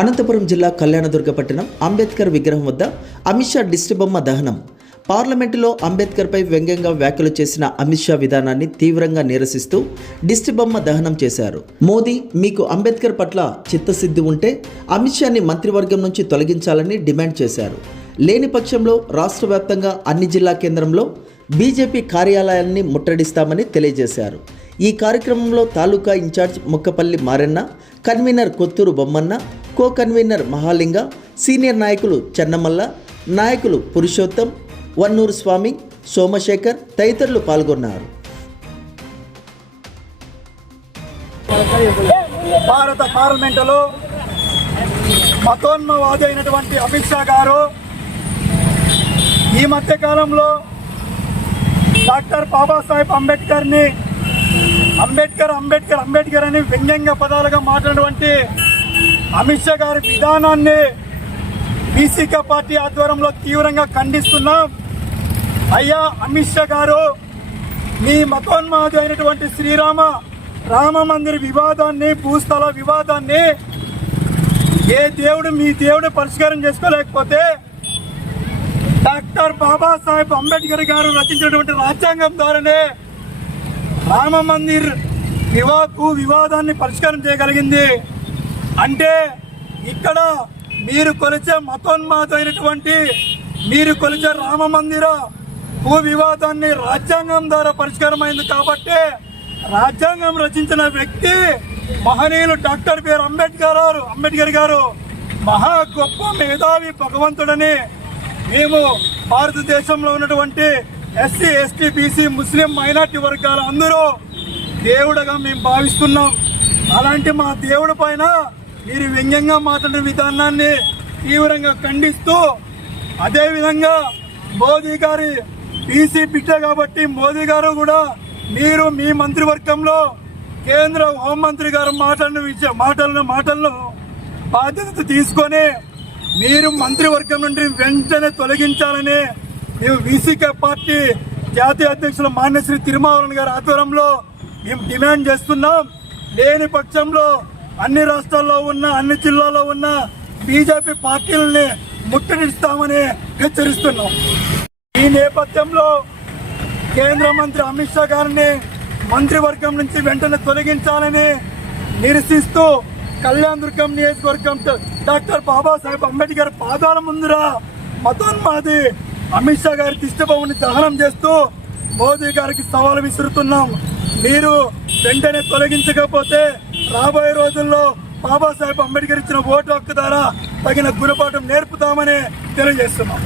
అనంతపురం జిల్లా కళ్యాణదుర్గ పట్టణం అంబేద్కర్ విగ్రహం వద్ద అమిత్ షా దిష్టిబొమ్మ దహనం. పార్లమెంటులో అంబేద్కర్పై వ్యంగ్యంగా వ్యాఖ్యలు చేసిన అమిత్ షా విధానాన్ని తీవ్రంగా నిరసిస్తూ దిష్టిబొమ్మ దహనం చేశారు. మోదీ మీకు అంబేద్కర్ పట్ల చిత్తశుద్ధి ఉంటే అమిత్ షాని మంత్రివర్గం నుంచి తొలగించాలని డిమాండ్ చేశారు. లేని పక్షంలో రాష్ట్ర వ్యాప్తంగా అన్ని జిల్లా కేంద్రంలో బీజేపీ కార్యాలయాన్ని ముట్టడిస్తామని తెలియజేశారు. ఈ కార్యక్రమంలో taluka in charge Mukkapalli Maranna convener Kotturu Bommanna co convener Mahalinga senior నాయకులు చెన్నమల్ల నాయకులు పురుషోత్తం వన్నూరు స్వామి సోమశేఖర్ తదితరులు పాల్గొన్నారు. భారత పార్లమెంటులో మతోన్మవాది అయినటువంటి అమిత్ షా గారు ఈ మధ్య కాలంలో డాక్టర్ బాబాసాహెబ్ అంబేద్కర్ని అంబేద్కర్ అంబేద్కర్ అంబేద్కర్ అని వ్యంగ్యంగా పదాలుగా మాట్లాడినటువంటి అమిత్ షా గారి విధానాన్ని బీసీక పార్టీ ఆధ్వర్యంలో తీవ్రంగా ఖండిస్తున్నాం. అయ్యా అమిత్ షా గారు మీ మతోన్మాది అయినటువంటి శ్రీరామ రామ మందిర వివాదాన్ని భూస్థల వివాదాన్ని ఏ దేవుడు మీ దేవుడు పరిష్కారం చేసుకోలేకపోతే డాక్టర్ బాబాసాహెబ్ అంబేద్కర్ గారు రచించినటువంటి రాజ్యాంగం ద్వారానే రామ మందిర్ వివా వివాదాన్ని పరిష్కారం చేయగలిగింది. అంటే ఇక్కడ మీరు కొలిచే మతోన్మాదైనటువంటి మీరు కొలిచే రామ మందిర భూ వివాదాన్ని రాజ్యాంగం ద్వారా పరిష్కారమైంది కాబట్టి రాజ్యాంగం రచించిన వ్యక్తి మహనీయులు డాక్టర్ బిఆర్ అంబేద్కర్ గారు అంబేద్కర్ గారు మహా గొప్ప మేధావి భగవంతుడని మేము భారతదేశంలో ఉన్నటువంటి ఎస్సీ ఎస్టీ బీసీ ముస్లిం మైనార్టీ వర్గాల అందరూ దేవుడుగా మేము భావిస్తున్నాం. అలాంటి మా దేవుడి పైన మీరు వ్యంగ్యంగా మాట్లాడిన విధానాన్ని తీవ్రంగా ఖండిస్తూ అదేవిధంగా మోదీ గారి బీసీ బిడ్డ కాబట్టి మోదీ గారు కూడా మీరు మీ మంత్రివర్గంలో కేంద్ర హోంమంత్రి గారు మాట్లాడిన ఇచ్చే మాటలను మాటలను బాధ్యత తీసుకొని మీరు మంత్రివర్గం నుండి వెంటనే తొలగించాలని మేము వీసీకే పార్టీ జాతీయ అధ్యక్షులు మాన్యశ్రీ తిరుమావరణ గారి ఆధ్వర్యంలో మేము డిమాండ్ చేస్తున్నాం. లేని పక్షంలో అన్ని రాష్ట్రాల్లో ఉన్న అన్ని జిల్లాల్లో ఉన్న బీజేపీ పార్టీలని ముట్టడిస్తామని హెచ్చరిస్తున్నాం. ఈ నేపథ్యంలో కేంద్ర మంత్రి అమిత్ షా గారిని మంత్రివర్గం నుంచి వెంటనే తొలగించాలని నిరసిస్తూ కళ్యాణ్ దుర్గం నియోజకవర్గం డాక్టర్ బాబాసాహెబ్ అంబేద్కర్ పాదాల ముందర మతోన్మాది అమిత్ షా గారి దిష్టభవన్ని దహనం చేస్తూ మోదీ గారికి సవాలు విసురుతున్నాం. మీరు వెంటనే తొలగించకపోతే రాబోయే రోజుల్లో బాబాసాహెబ్ అంబేద్కర్ ఇచ్చిన ఓటు హక్కు ద్వారా తగిన గుణపాఠం నేర్పుతామని తెలియజేస్తున్నాం.